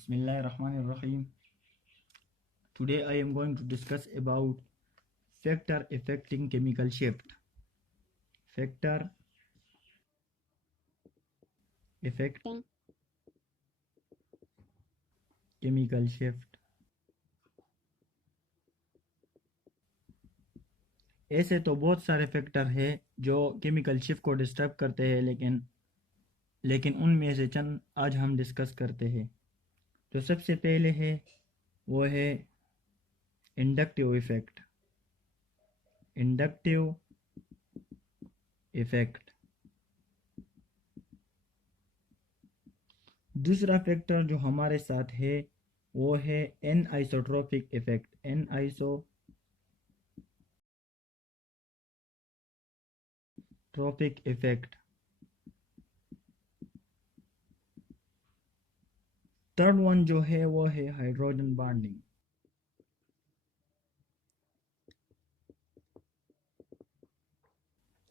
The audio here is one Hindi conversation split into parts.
Bismillahirrahmanirrahim. Today I am going to discuss about factor affecting chemical shift. Factor affecting chemical shift. ऐसे तो बहुत सारे फैक्टर हैं जो केमिकल शिफ्ट को डिस्टर्ब करते हैं, लेकिन उनमें से चंद आज हम डिस्कस करते हैं। तो सबसे पहले है वो है इंडक्टिव इफेक्ट। Inductive effect. दूसरा फैक्टर जो हमारे साथ है वो है anisotropic effect. Anisotropic effect. Third one जो है वो है हाइड्रोजन बॉन्डिंग।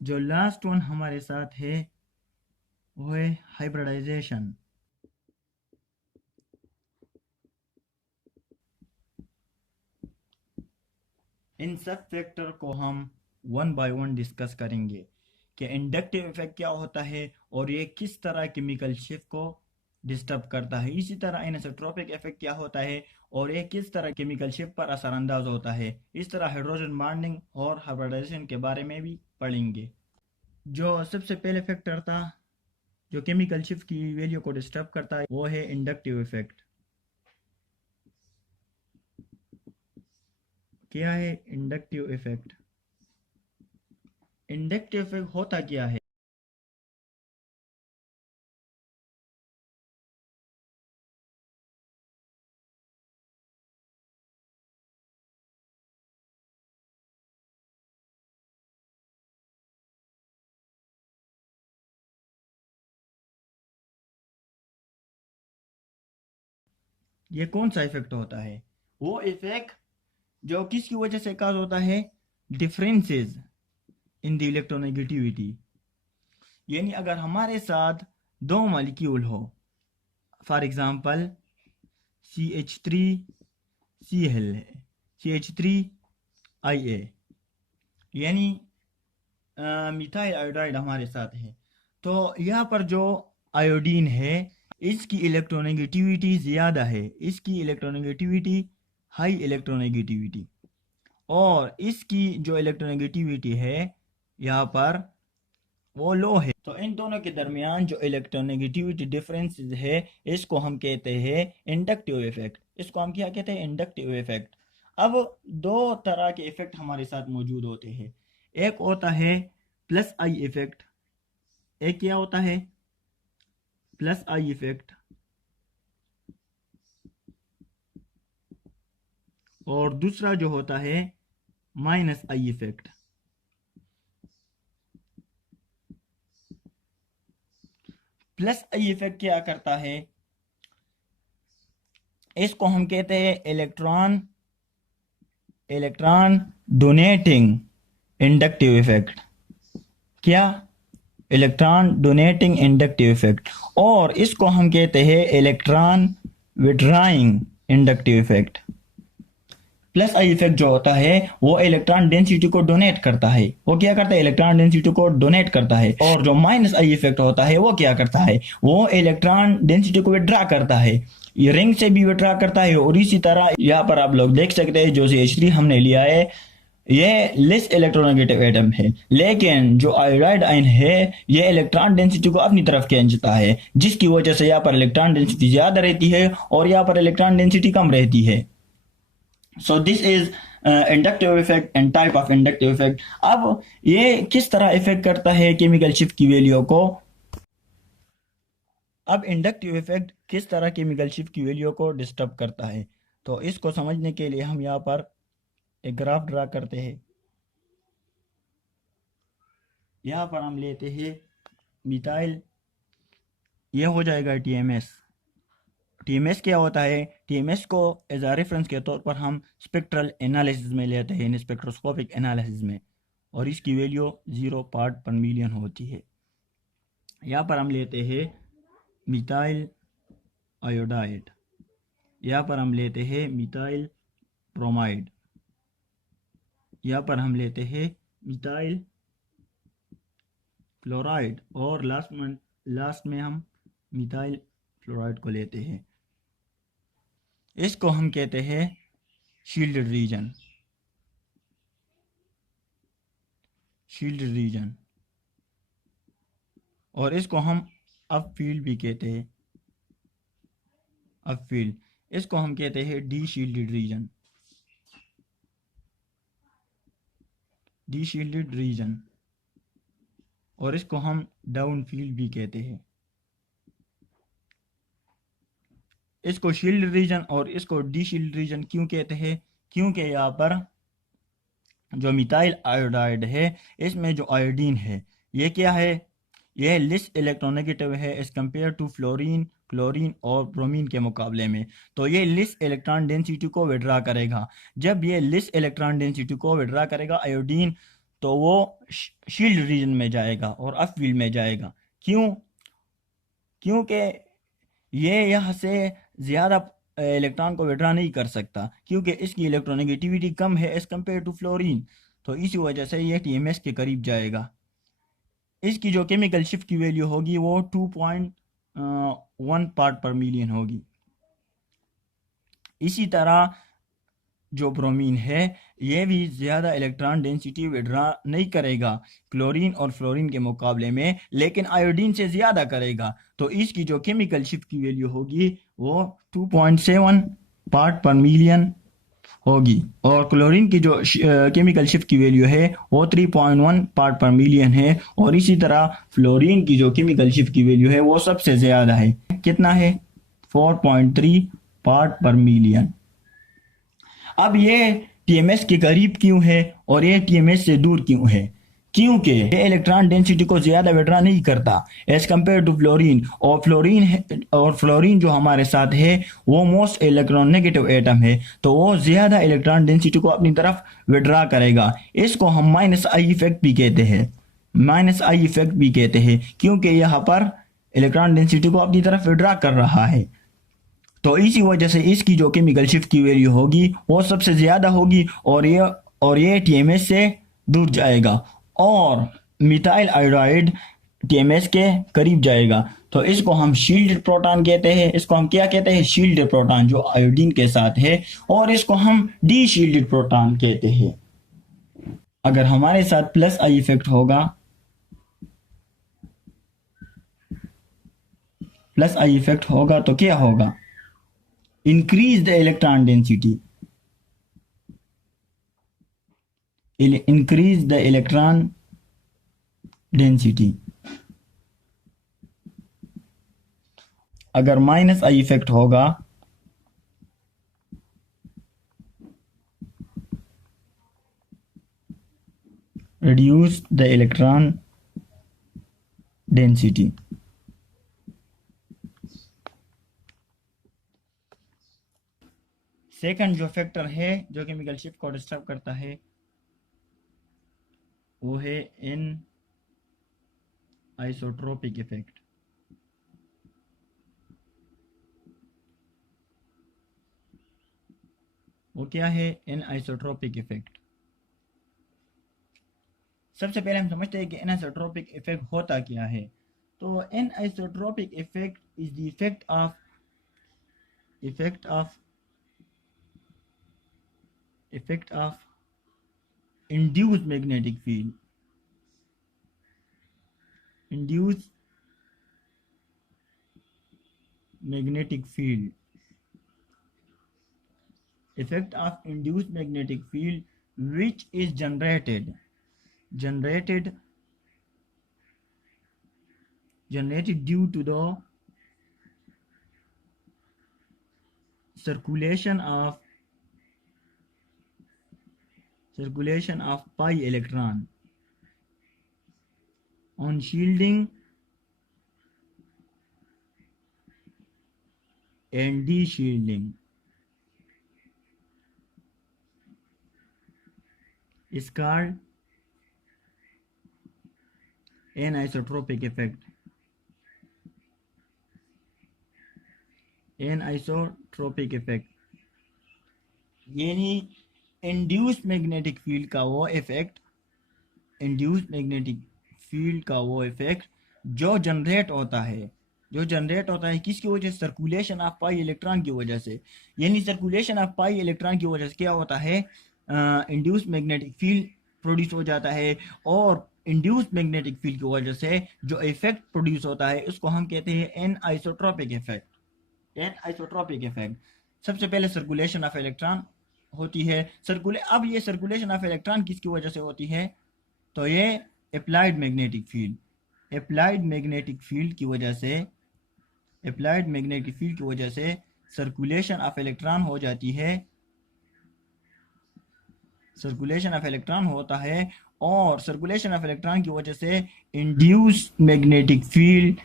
जो लास्ट वन हमारे साथ है वो है हाइब्रिडाइजेशन। इन सब फैक्टर को हम वन बाय वन डिस्कस करेंगे कि इंडक्टिव इफेक्ट क्या होता है और ये किस तरह केमिकल शिफ्ट को डिस्टर्ब करता है। इसी तरह एनिसोट्रोपिक इफेक्ट क्या होता है और ये किस तरह केमिकल शिफ्ट पर असरअंदाज होता है। इस तरह हाइड्रोजन बॉन्डिंग और हाइब्रिडाइजेशन के बारे में भी पढ़ेंगे। जो सबसे पहले फैक्टर था जो केमिकल शिफ्ट की वैल्यू को डिस्टर्ब करता है वो है इंडक्टिव इफेक्ट। क्या है इंडक्टिव इफेक्ट? इंडक्टिव इफेक्ट होता क्या है? ये कौन सा इफेक्ट होता है? वो इफेक्ट जो किसकी वजह से काज होता है? Differences in the electronegativity. यानी अगर हमारे साथ दो मॉलिक्यूल हो, फॉर एग्जांपल CH3Cl है, CH3Ia, यानी मिथाइल आयोडाइड हमारे साथ है। तो यहाँ पर जो आयोडीन है इसकी इलेक्ट्रोनेगेटिविटी ज़्यादा है, इसकी इलेक्ट्रोनेगेटिविटी हाई इलेक्ट्रोनेगेटिविटी, और इसकी जो इलेक्ट्रोनेगेटिविटी है यहाँ पर वो लो है। तो इन दोनों के दरमियान जो इलेक्ट्रोनेगेटिविटी डिफरेंस है इसको हम कहते हैं इंडक्टिव इफेक्ट। इसको हम क्या कहते हैं? Inductive effect. अब दो तरह के इफेक्ट हमारे साथ मौजूद होते हैं। एक होता है प्लस आई इफेक्ट। एक क्या होता है? Plus I effect. और दूसरा जो होता है minus I effect. Plus I effect क्या करता है? इसको हम कहते हैं इलेक्ट्रॉन डोनेटिंग इंडक्टिव इफेक्ट। क्या? Electron donating inductive effect. और इसको हम कहते हैं electron withdrawing inductive effect. Plus I effect जो होता है वो इलेक्ट्रॉन डेंसिटी को डोनेट करता है। वो क्या करता है? इलेक्ट्रॉन डेंसिटी को डोनेट करता है। और जो माइनस आई इफेक्ट होता है वो क्या करता है? वो इलेक्ट्रॉन डेंसिटी को विड्रा करता है, ये रिंग से भी विड्रा करता है। और इसी तरह यहाँ पर आप लोग देख सकते हैं जो CH3 हमने लिया है ये लेस इलेक्ट्रोनेगेटिव एटम है, लेकिन जो आयोडाइड आयन है ये इलेक्ट्रॉन डेंसिटी को अपनी तरफ खींचता है, जिसकी वजह से यहाँ पर इलेक्ट्रॉन डेंसिटी ज्यादा रहती है और यहाँ पर इलेक्ट्रॉन डेंसिटी कम रहती है। So this is inductive effect and type of inductive effect. अब ये किस तरह इफेक्ट करता है केमिकल शिफ्ट की वैल्यू को? अब इंडक्टिव इफेक्ट किस तरह केमिकल शिफ्ट की वैल्यू को डिस्टर्ब करता है, तो इसको समझने के लिए हम यहाँ पर एक ग्राफ ड्रा करते हैं। यहाँ पर हम लेते हैं मिथाइल, ये हो जाएगा TMS। TMS क्या होता है? TMS को एज आ रेफरेंस के तौर पर हम स्पेक्ट्रल एनालिसिस में लेते हैं, स्पेक्ट्रोस्कोपिक एनालिसिस में, और इसकी वैल्यू 0 पार्ट पर मिलियन होती है। यहाँ पर हम लेते हैं मिथाइल आयोडाइड। यहाँ पर हम लेते हैं मिथाइल ब्रोमाइड, यहाँ पर हम लेते हैं मिथाइल फ्लोराइड, और लास्ट में हम मिथाइल फ्लोराइड को लेते हैं। इसको हम कहते हैं शील्ड रीजन, शील्ड रीजन, और इसको हम अप फील्ड भी कहते हैं, अप फील्ड। इसको हम कहते हैं deshielded region, deshielded region, और इसको हम डाउन फील्ड भी कहते हैं। इसको शील्ड रीजन और इसको डी शील्ड रीजन क्यों कहते हैं? क्योंकि यहाँ पर जो मिथाइल आयोडाइड है, इसमें जो आयोडीन है ये क्या है, ये लिस इलेक्ट्रोनेगेटिव है as compare to fluorine, chlorine और ब्रोमीन के मुकाबले में। तो ये लिस इलेक्ट्रॉन डेंसिटी को विड्रा करेगा। जब ये लिस इलेक्ट्रॉन डेंसिटी को विड्रा करेगा आयोडीन, तो वो शील्ड रीजन में जाएगा और अप फील्ड में जाएगा। क्यों? क्योंकि ये यहाँ से ज़्यादा इलेक्ट्रॉन को विड्रा नहीं कर सकता, क्योंकि इसकी इलेक्ट्रोनेगेटिविटी कम है एज कम्पेयर टू फ्लोरीन। तो इसी वजह से ये टीएमएस के करीब जाएगा। इसकी जो केमिकल शिफ्ट की वैल्यू होगी वो 2.1 पार्ट पर मिलियन होगी। इसी तरह जो ब्रोमीन है ये भी ज़्यादा इलेक्ट्रॉन डेंसिटी विड्रा नहीं करेगा क्लोरीन और फ्लोरीन के मुकाबले में, लेकिन आयोडीन से ज़्यादा करेगा। तो इसकी जो केमिकल शिफ्ट की वैल्यू होगी वो 2.7 पार्ट पर मिलियन होगी, और क्लोरीन की जो केमिकल शिफ्ट की वैल्यू है वो 3.1 पार्ट पर मिलियन है, और इसी तरह फ्लोरीन की जो केमिकल शिफ्ट की वैल्यू है वो सबसे ज़्यादा है। कितना है? 4.3 पार्ट पर मिलियन। अब ये टीएमएस के करीब क्यों है और ये टीएमएस से दूर क्यों है? क्योंकि ये इलेक्ट्रॉन डेंसिटी को ज़्यादा विड्रा नहीं करता एज कम्पेयर टू फ्लोरीन, और फ्लोरीन जो हमारे साथ है वो मोस्ट इलेक्ट्रॉन नेगेटिव एटम है, तो वो ज़्यादा इलेक्ट्रॉन डेंसिटी को अपनी तरफ विड्रा करेगा। इसको हम माइनस आई इफेक्ट भी कहते हैं, माइनस आई इफेक्ट भी कहते हैं, क्योंकि यहाँ पर इलेक्ट्रॉन डेंसिटी को अपनी तरफ विड्रा कर रहा है। तो इसी वजह से इसकी जो केमिकल शिफ्ट की वैल्यू होगी वो सबसे ज़्यादा होगी, और ये टीएमएस से दूर जाएगा, और मिथाइल आयोडाइड टीएमएस के करीब जाएगा। तो इसको हम शील्ड प्रोटॉन कहते हैं। इसको हम क्या कहते हैं? शील्ड प्रोटॉन, जो आयोडीन के साथ है, और इसको हम डी शील्ड प्रोटॉन कहते हैं। अगर हमारे साथ प्लस आई इफेक्ट होगा, प्लस आई इफेक्ट होगा तो क्या होगा? increase the electron density, increase the electron density। अगर माइनस आई इफेक्ट होगा reduce the electron density। Second जो फैक्टर है जो केमिकल शिफ्ट को डिस्टर्ब करता है वो है इन आइसोट्रोपिक इफेक्ट। वो क्या है? इन आइसोट्रोपिक इफेक्ट। सबसे पहले हम समझते हैं कि इन आइसोट्रोपिक इफेक्ट होता क्या है। तो anisotropic effect is the effect of induced magnetic field, induced magnetic field, effect of induced magnetic field which is generated due to the circulation of pi electron on shielding and de-shielding is called anisotropic effect। Anisotropic effect यानी इंड्यूस मैग्नेटिक फील्ड का वो इफेक्ट, इंड्यूस मैग्नेटिक फील्ड का वो इफेक्ट जो जनरेट होता है, जो जनरेट होता है किसकी वजह से? सर्कुलेशन ऑफ पाई इलेक्ट्रॉन की वजह से। यानी सर्कुलेशन ऑफ पाई इलेक्ट्रॉन की वजह से क्या होता है? इंड्यूस मैग्नेटिक फील्ड प्रोड्यूस हो जाता है, और इंड्यूस मैग्नेटिक फील्ड की वजह से जो इफेक्ट प्रोड्यूस होता है उसको हम कहते हैं anisotropic effect. Anisotropic effect सबसे पहले सर्कुलेशन ऑफ इलेक्ट्रॉन होती है। अब ये सर्कुलेशन ऑफ इलेक्ट्रॉन किसकी वजह से होती है? तो ये applied magnetic field, applied magnetic field की वजह से, अप्लाइड मैग्नेटिक फील्ड की वजह से सर्कुलेशन ऑफ इलेक्ट्रॉन हो जाती है, सर्कुलेशन ऑफ इलेक्ट्रॉन होता है, और सर्कुलेशन ऑफ इलेक्ट्रॉन की वजह से इंड्यूस मैग्नेटिक फील्ड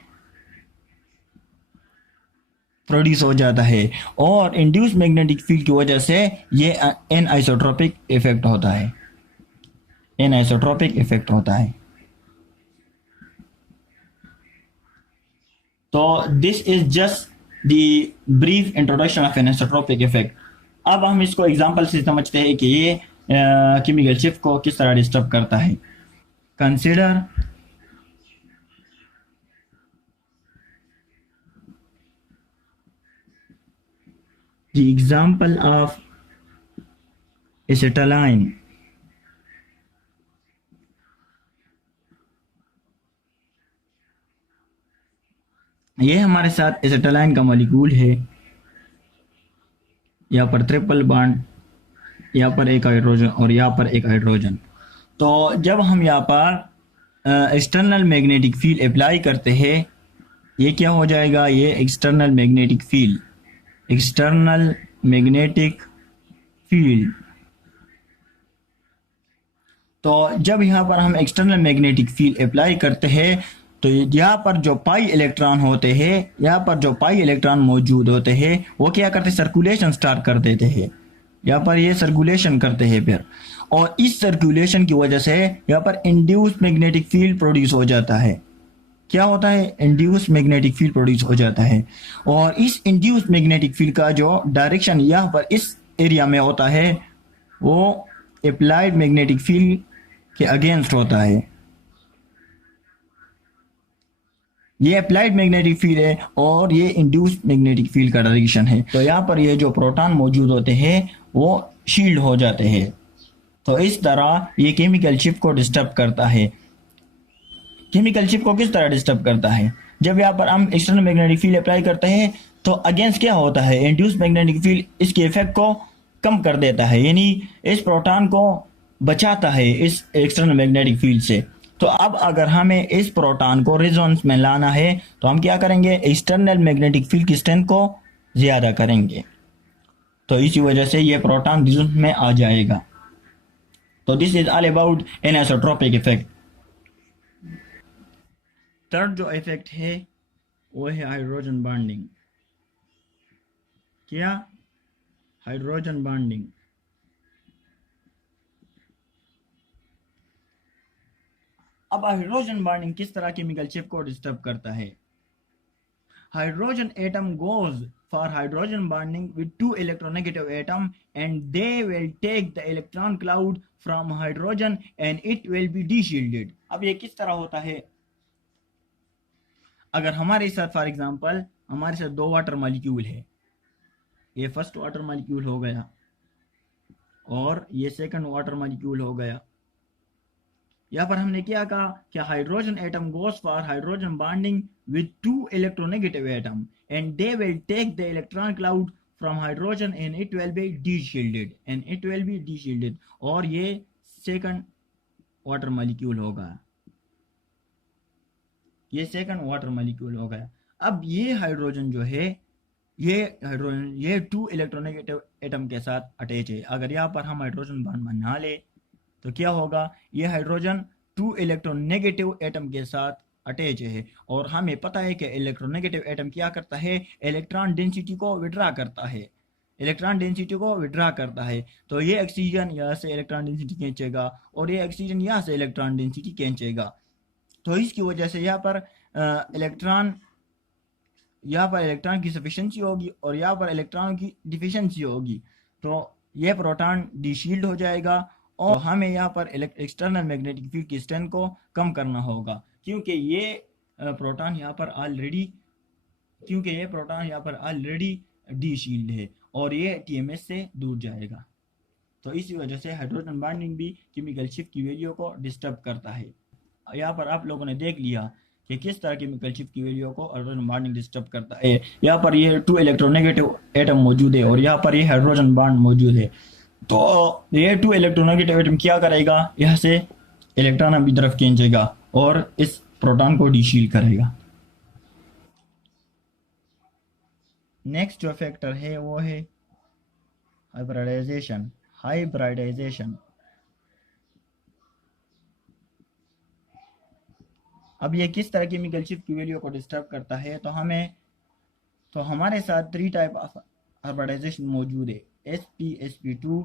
प्रोड्यूस हो जाता है, और इंड्यूस मैग्नेटिक फील्ड की वजह से ये एन आइसोट्रोपिक इफेक्ट होता है, एन आइसोट्रोपिक इफेक्ट होता है। तो this is just the brief introduction of anisotropic effect. अब हम इसको एग्जांपल से समझते हैं कि ये केमिकल शिफ्ट को किस तरह डिस्टर्ब करता है। Consider the example of acetylene। ये हमारे साथ एसिटाइलिन का मॉलिक्यूल है, यहाँ पर ट्रिपल बॉन्ड, यहाँ पर एक हाइड्रोजन और यहाँ पर एक हाइड्रोजन। तो जब हम यहाँ पर एक्सटर्नल मैग्नेटिक फील्ड अप्लाई करते हैं, ये क्या हो जाएगा? ये external magnetic field, external magnetic field. तो जब यहाँ पर हम एक्सटर्नल मैग्नेटिक फील्ड अप्लाई करते हैं तो यहाँ पर जो पाई इलेक्ट्रॉन होते हैं, यहाँ पर जो पाई इलेक्ट्रॉन मौजूद होते हैं वो क्या करते हैं? सर्कुलेशन स्टार्ट कर देते हैं, यहाँ पर ये सर्कुलेशन करते हैं फिर, और इस सर्कुलेशन की वजह से यहाँ पर इंड्यूस मैग्नेटिक फील्ड प्रोड्यूस हो जाता है। क्या होता है? इंड्यूस मैग्नेटिक फील्ड प्रोड्यूस हो जाता है, और इस इंड्यूस मैग्नेटिक फील्ड का जो डायरेक्शन यहाँ पर इस एरिया में होता है वो अप्लाइड मैग्नेटिक फील्ड के अगेंस्ट होता है। ये अप्लाइड मैग्नेटिक फील्ड है और ये इंड्यूस मैग्नेटिक फील्ड का डायरेक्शन है। तो यहाँ पर ये जो प्रोटॉन मौजूद होते हैं वो शील्ड हो जाते हैं। तो इस तरह ये केमिकल शिफ्ट को डिस्टर्ब करता है। केमिकल शिफ्ट को किस तरह डिस्टर्ब करता है? जब यहाँ पर हम एक्सटर्नल मैग्नेटिक फील्ड अप्लाई करते हैं तो अगेंस्ट क्या होता है? इंड्यूस मैग्नेटिक फील्ड इसके इफेक्ट को कम कर देता है, यानी इस प्रोटॉन को बचाता है इस एक्सटर्नल मैग्नेटिक फील्ड से। तो अब अगर हमें इस प्रोटॉन को रेजोनेंस में लाना है तो हम क्या करेंगे? एक्सटर्नल मैग्नेटिक फील्ड की स्ट्रेंथ को ज्यादा करेंगे, तो इसी वजह से ये प्रोटॉन रेजोनेंस में आ जाएगा। तो this is all about anisotropic effect. Third जो इफेक्ट है वो है हाइड्रोजन बॉन्डिंग। क्या? Hydrogen bonding. अब हाइड्रोजन बॉन्डिंग किस तरह केमिकल शिफ्ट को डिस्टर्ब करता है? Hydrogen atom goes for hydrogen bonding with two electronegative atom and they will take the electron cloud from hydrogen and it will be de-shielded। अब ये किस तरह होता है? अगर हमारे साथ फॉर एग्जांपल हमारे साथ दो वाटर मॉलिक्यूल है, ये फर्स्ट वाटर मॉलिक्यूल हो गया और ये सेकंड वाटर मॉलिक्यूल हो गया। यहाँ पर हमने क्या कहा कि hydrogen atom goes for hydrogen bonding with two electronegative atom and they will take the electron cloud from hydrogen and it will be deshielded, और ये सेकंड वाटर मॉलिक्यूल होगा, ये सेकंड वाटर मॉलिक्यूल हो गया। अब ये हाइड्रोजन जो है, ये हाइड्रोजन ये टू इलेक्ट्रोनेगेटिव एटम के साथ अटैच है। अगर यहाँ पर हम हाइड्रोजन बॉन्ड बना ले तो क्या होगा? ये हाइड्रोजन टू इलेक्ट्रोनेगेटिव एटम के साथ अटैच है, और हमें पता है कि इलेक्ट्रोनेगेटिव एटम क्या करता है? इलेक्ट्रॉन डेंसिटी को विड्रा करता है, इलेक्ट्रॉन डेंसिटी को विड्रा करता है। तो ये ऑक्सीजन यहाँ से इलेक्ट्रॉन डेंसिटी खींचेगा और ये ऑक्सीजन यहाँ से इलेक्ट्रॉन डेंसिटी खींचेगा। तो इसकी वजह से यहाँ पर इलेक्ट्रॉन यहाँ पर इलेक्ट्रॉन की सफिशिएंसी होगी और यहाँ पर इलेक्ट्रॉन की डिफिशिएंसी होगी, तो ये प्रोटॉन डीशील्ड हो जाएगा और हमें यहाँ पर एक्सटर्नल मैग्नेटिक फील्ड की स्ट्रेंथ को कम करना होगा, क्योंकि ये प्रोटॉन यहाँ पर ऑलरेडी डीशील्ड है और ये टीएमएस से दूर जाएगा। तो इसी वजह से हाइड्रोजन बॉन्डिंग भी केमिकल शिफ्ट की वैल्यू को डिस्टर्ब करता है। यहाँ पर आप लोगों ने देख लिया कि किस तरह केमिकल शिफ्ट की वैल्यू को हाइड्रोजन बॉन्डिंग डिस्टर्ब करता है। यहाँ पर ये 2 इलेक्ट्रोनेगेटिव एटम मौजूद है और यहाँ पर ये हाइड्रोजन बॉन्ड मौजूद है। तो ये 2 इलेक्ट्रोनेगेटिव एटम क्या करेगा, यहाँ से इलेक्ट्रॉन अपनी तरफ खींचेगा और इस प्रोटॉन को डीशील्ड करेगा। नेक्स्ट जो फैक्टर है वो है हाइब्रिडाइजेशन। अब ये किस तरह केमिकल शिफ्ट की वैल्यू को डिस्टर्ब करता है, तो हमारे साथ 3 टाइप ऑफ हाइब्रिडाइजेशन मौजूद है, sp sp2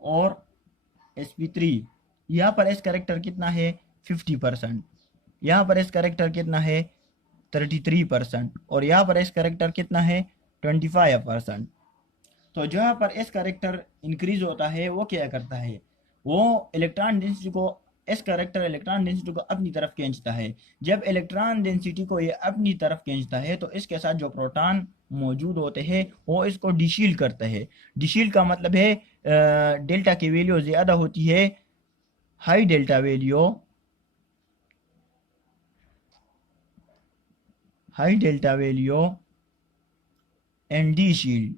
और sp3। यहाँ पर एस करेक्टर कितना है 50%, यहाँ पर एस करेक्टर कितना है 33% और यहाँ पर एस करेक्टर कितना है 25%। तो जहाँ पर एस करेक्टर इंक्रीज होता है वो क्या करता है, वो इलेक्ट्रॉन डेंसिटी को एस करेक्टर इलेक्ट्रॉन डेंसिटी को अपनी तरफ खींचता है। जब इलेक्ट्रॉन डेंसिटी को ये अपनी तरफ खींचता है तो इसके साथ जो प्रोटॉन मौजूद होते हैं वो इसको डिशील्ड करते हैं। डिशील्ड का मतलब है डेल्टा की वैल्यू ज़्यादा होती है, high delta value and D shield.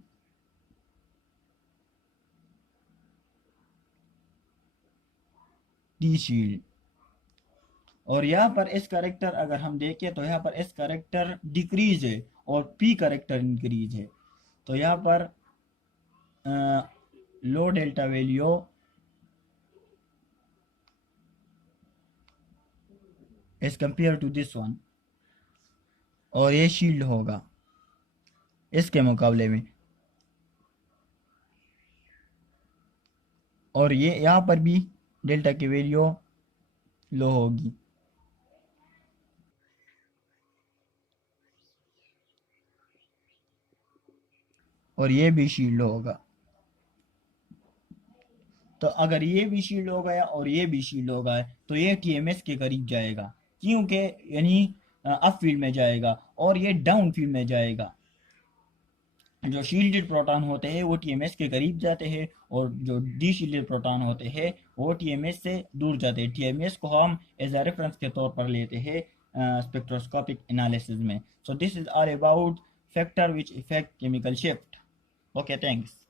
और यहाँ पर एस करेक्टर अगर हम देखें तो यहाँ पर एस करेक्टर डिक्रीज है और पी करेक्टर इंक्रीज है। तो यहाँ पर low delta value as compare to this one, और ये शील्ड होगा इसके मुकाबले में, और ये यहाँ पर भी डेल्टा की वैल्यू लो होगी और ये भी शील्ड होगा। तो अगर ये भी शील्ड हो गया और ये भी शील्ड हो गया तो ये टीएमएस के करीब जाएगा, क्योंकि यानी अप फील्ड में जाएगा और ये डाउन फील्ड में जाएगा। जो शील्डेड प्रोटॉन होते हैं वो टीएमएस के करीब जाते हैं और जो डी शील्डेड प्रोटॉन होते हैं वो टीएमएस से दूर जाते हैं। टीएमएस को हम एज अ रेफरेंस के तौर पर लेते हैं स्पेक्ट्रोस्कोपिक एनालिसिस में। So this is all about factor which effect chemical shift. Okay, thanks.